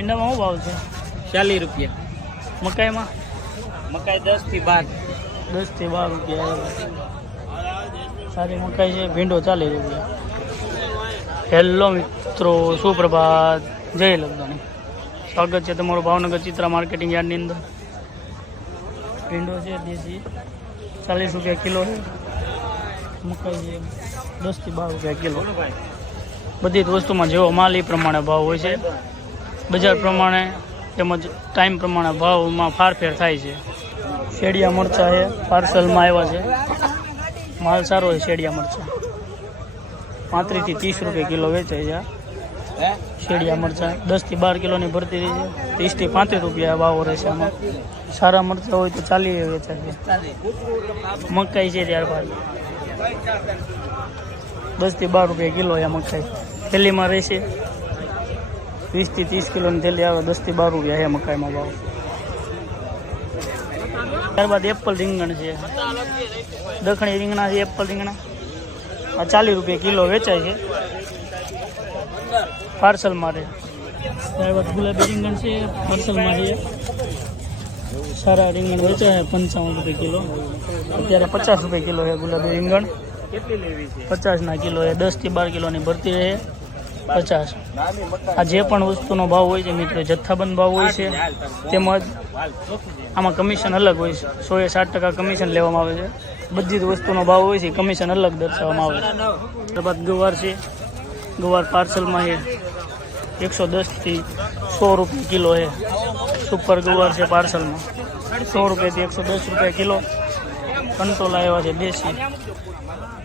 ભીંડામાં શું ભાવ છે? 40 રૂપિયા. મકાઈમાં? મકાઈ 10 થી 12. 10 થી 12 રૂપિયા. સારી મકાઈ છે. ભીંડો 40 રૂપિયા. હેલો મિત્રો, સુપ્રભાત, જય લગદાણી. સ્વાગત છે તમારું ભાવનગર ચિત્રા માર્કેટિંગ યાર્ડની અંદર. ભીંડો છે દેશી 40 રૂપિયા કિલો છે. મકાઈ છે 10 થી 12 રૂપિયા કિલો. બધી જ વસ્તુમાં જેવો માલ એ પ્રમાણે ભાવ હોય છે. બજાર પ્રમાણે તેમજ ટાઈમ પ્રમાણે ભાવમાં ફારફેર થાય છે. શેડિયા મરચાં છે, પાર્સલમાં આવ્યા છે. માલ સારો છે. શેડિયા મરચાં 35 થી 30 રૂપિયા કિલો વેચાય છે. શેડિયા મરચાં 10 થી 12 કિલોની ભરતી રહી છે. 30 થી 35 રૂપિયા ભાવ રહેશે. આમાં સારા મરચાં હોય તો 40 વેચાય છે. મકાઈ છે ત્યારબાદ 10 થી 12 રૂપિયા કિલો આ મકાઈ. થેલીમાં રહેશે 20 થી 30 કિલોની થેલી આવે. 10 થી 12 રૂપિયા છે મકાઈમાં ભાવ. ત્યારબાદ એપલ રીંગણ છે. દખણી રીંગણા છે. એપલ રીંગણા આ 40 રૂપિયા કિલો વેચાય છે. પાર્સલમાં રહે. ત્યારબાદ ગુલાબી રીંગણ છે. પાર્સલમાં છે. સારા રીંગણ વેચાય 55 રૂપિયા કિલો. અત્યારે 50 રૂપિયા કિલો છે ગુલાબી રીંગણ. 50 કિલો છે. 10 થી 12 કિલોની ભરતી રહે 50. આ જે પણ વસ્તુનો ભાવ હોય છે મિત્રો, જથ્થાબંધ ભાવ હોય છે. તેમજ આમાં કમિશન અલગ હોય છે. 100% કમિશન લેવામાં આવે છે. બધી જ વસ્તુનો ભાવ હોય છે, કમિશન અલગ દર્શાવવામાં આવે છે. ત્યારબાદ ગવાર છે. ગવાર પાર્સલમાં છે 110 થી 100 રૂપિયા કિલો છે. સુપર ગવાર છે પાર્સલમાં 100 રૂપિયાથી 110 રૂપિયા કિલો. કંટોલા એવા છે દેશી.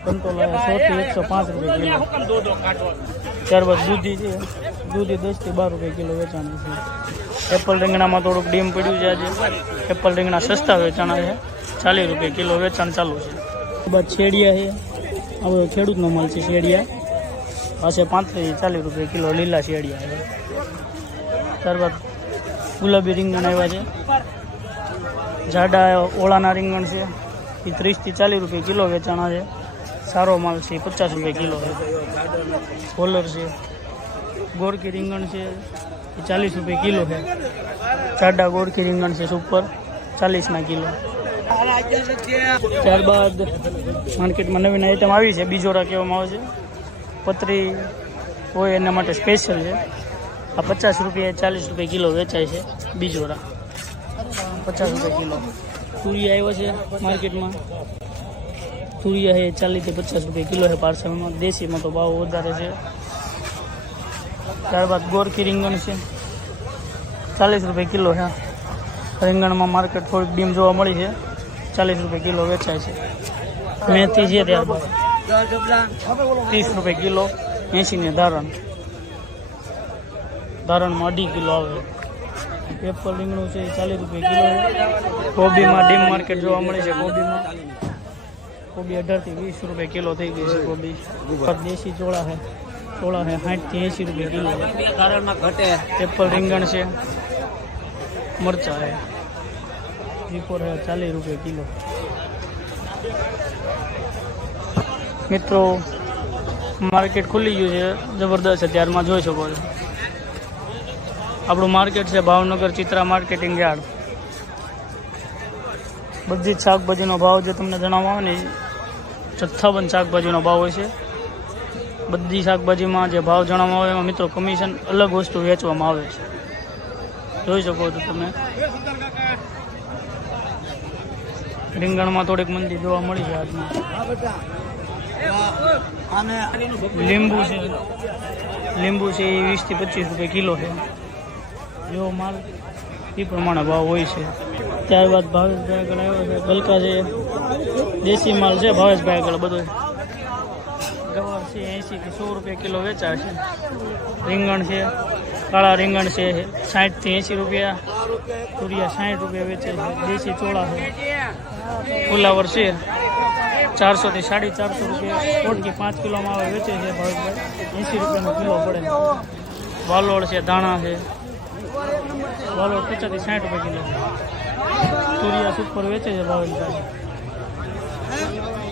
કંટોલા 100 થી 105 રૂપિયા કિલો. ત્યારબાદ દૂધી છે. દૂધી 10 થી 12 રૂપિયા કિલો વેચાણ છે. એપલ રીંગણામાં થોડુંક ડીમ પડ્યું છે આજે. એપલ રીંગણા સસ્તા વેચાણા છે. 40 રૂપિયા કિલો વેચાણ ચાલુ છે. ત્યારબાદ શેડિયા છે. આ બધો ખેડૂતનો માલ છે. શેડિયા હશે 35 થી 40 રૂપિયા કિલો લીલા શેડિયા છે. ત્યારબાદ ગુલાબી રીંગણ આવ્યા છે. જાડા ઓળાના રીંગણ છે. એ 30 થી 40 રૂપિયા કિલો વેચાણા છે. સારો માલ છે. 50 રૂપિયા કિલો છે. કોલર છે. ગોળકી રીંગણ છે. એ 40 રૂપિયા કિલો છે. જાડા ગોળકી રીંગણ છે સુપર 40 કિલો. ત્યારબાદ માર્કેટમાં નવીન આઈટમ આવી છે. બીજોરા કહેવામાં આવે છે. પતરી હોય એના માટે સ્પેશિયલ છે. આ 50 રૂપિયા 40 રૂપિયા કિલો વેચાય છે. બીજોરા 50 રૂપિયા કિલો. તુરિયા આવ્યો છે માર્કેટમાં. તુરિયા છે 40 થી 50 રૂપિયા કિલો છે પાર્સલમાં. દેશીમાં તો ભાવ વધારે છે. ત્યારબાદ ગોરકી રીંગણ છે 40 રૂપિયા કિલો છે. રીંગણમાં માર્કેટ થોડીક ડીમ જોવા મળી છે. 40 રૂપિયા કિલો વેચાય છે. મેથી છે ત્યારબાદ 30 રૂપિયા કિલો. 80 ને ધારણ. ધારણમાં 2.5 કિલો આવે. એપલ રીંગણું છે 40 રૂપિયા કિલો. કોબીમાં ડીમ માર્કેટ જોવા મળે છે. કોબી 18 થી 20 રૂપિયા કિલો થઈ ગઈ છે. કોબી દેશી ચોળા છે. ચોળા છે 60 થી 80 રૂપિયા કિલો. એપલ રીંગણ છે. મરચા છે રીપોર છે 40 રૂપિયા કિલો. મિત્રો માર્કેટ ખુલ્લી ગયું છે જબરદસ્ત. અત્યારમાં જોઈ શકો છો. આપણું માર્કેટ છે ભાવનગર ચિત્રા માર્કેટિંગ યાર્ડ. બધી જ શાકભાજીનો ભાવ જે તમને જણાવવા આવે ને, જથ્થાબંધ શાકભાજીનો ભાવ હોય છે. બધી શાકભાજીમાં જે ભાવ જણાવવામાં આવે એમાં મિત્રો કમિશન અલગ વસ્તુ વેચવામાં આવે છે. જોઈ શકો છો તમે. રીંગણમાં થોડીક મંદી જોવા મળી છે આજમાં. લીંબુ છે. લીંબુ છે એ 20 થી 25 રૂપિયા કિલો છે. જેવો માલ એ પ્રમાણે ભાવ હોય છે. ત્યારબાદ ભાવેશભાઈ આગળ આવ્યો છે. ગલકા છે. દેશી માલ છે ભાવેશભાઈ આગળ બધો. ગવાર છે 80 થી 100 રૂપિયા કિલો વેચાય છે. રીંગણ છે. કાળા રીંગણ છે 60 થી 80 રૂપિયા. તુરિયા 60 રૂપિયા વેચે છે. દેશી ચોળા છે. ફુલાવર છે 400 થી 450 રૂપિયા. ઓળકી 5 કિલોમાં આવે વેચે છે ભાવેશભાઈ. 80 રૂપિયાનો કિલો પડે. વાલોળ છે. ધાણા છે. વાલોળ 50 થી 60 રૂપિયા કિલો. તુરિયા સુપર વેચે છે ભાવેશભાઈ.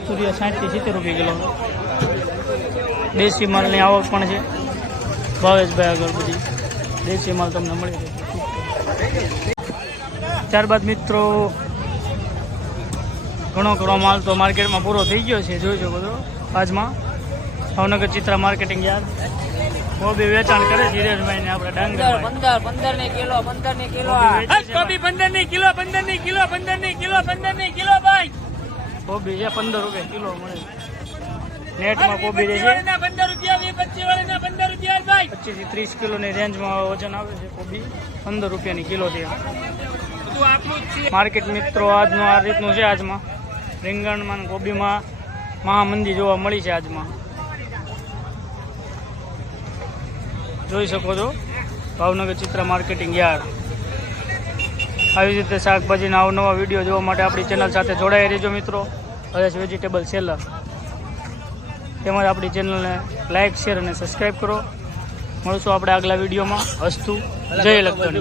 તુરિયા 60 થી 70 રૂપિયા કિલો. દેશી માલની આવક પણ છે ભાવેશભાઈ આગળ બધી. દેશી માલ તમને મળી રહેશે. ત્યારબાદ મિત્રો ઘણો માલ તો માર્કેટમાં પૂરો થઈ ગયો છે. જોઈ શકો છો આજમાં ભાવનગર ચિત્રા માર્કેટિંગ યાર્ડ કોબી વેચાણ કરે ધીરજભાઈ ને આપણે ડાંગર 15 ની કિલો 15 ની કિલો કોબી 15 ની કિલો 15 ની કિલો 15 ની કિલો 15 ની કિલો ભાઈ કોબી છે 15 રૂપિયા કિલો મળે. નેટમાં કોબી છે 15 રૂપિયા 25 વાળાના 15 રૂપિયા ભાઈ 25 થી 30 કિલો ની રેન્જમાં વજન આવે છે. કોબી 15 રૂપિયાની કિલો છે. માર્કેટ મિત્રો આજનું આ રીતનું છે. આજમાં રીંગણમાં અને કોબીમાં મહામંદી જોવા મળી છે. આજમાં જોઈ શકો છો ભાવનગર ચિત્રા માર્કેટિંગ યાર્ડ. આવી રીતે શાકભાજીના અવનવા વિડીયો જોવા માટે આપણી ચેનલ સાથે જોડાઈ રહેજો મિત્રો. હરેશ વેજીટેબલ સેલર તેમજ આપણી ચેનલને લાઇક શેર અને સબસ્ક્રાઈબ કરો. મળશું આપણે આગલા વિડીયોમાં. અસ્તુ જય લખન.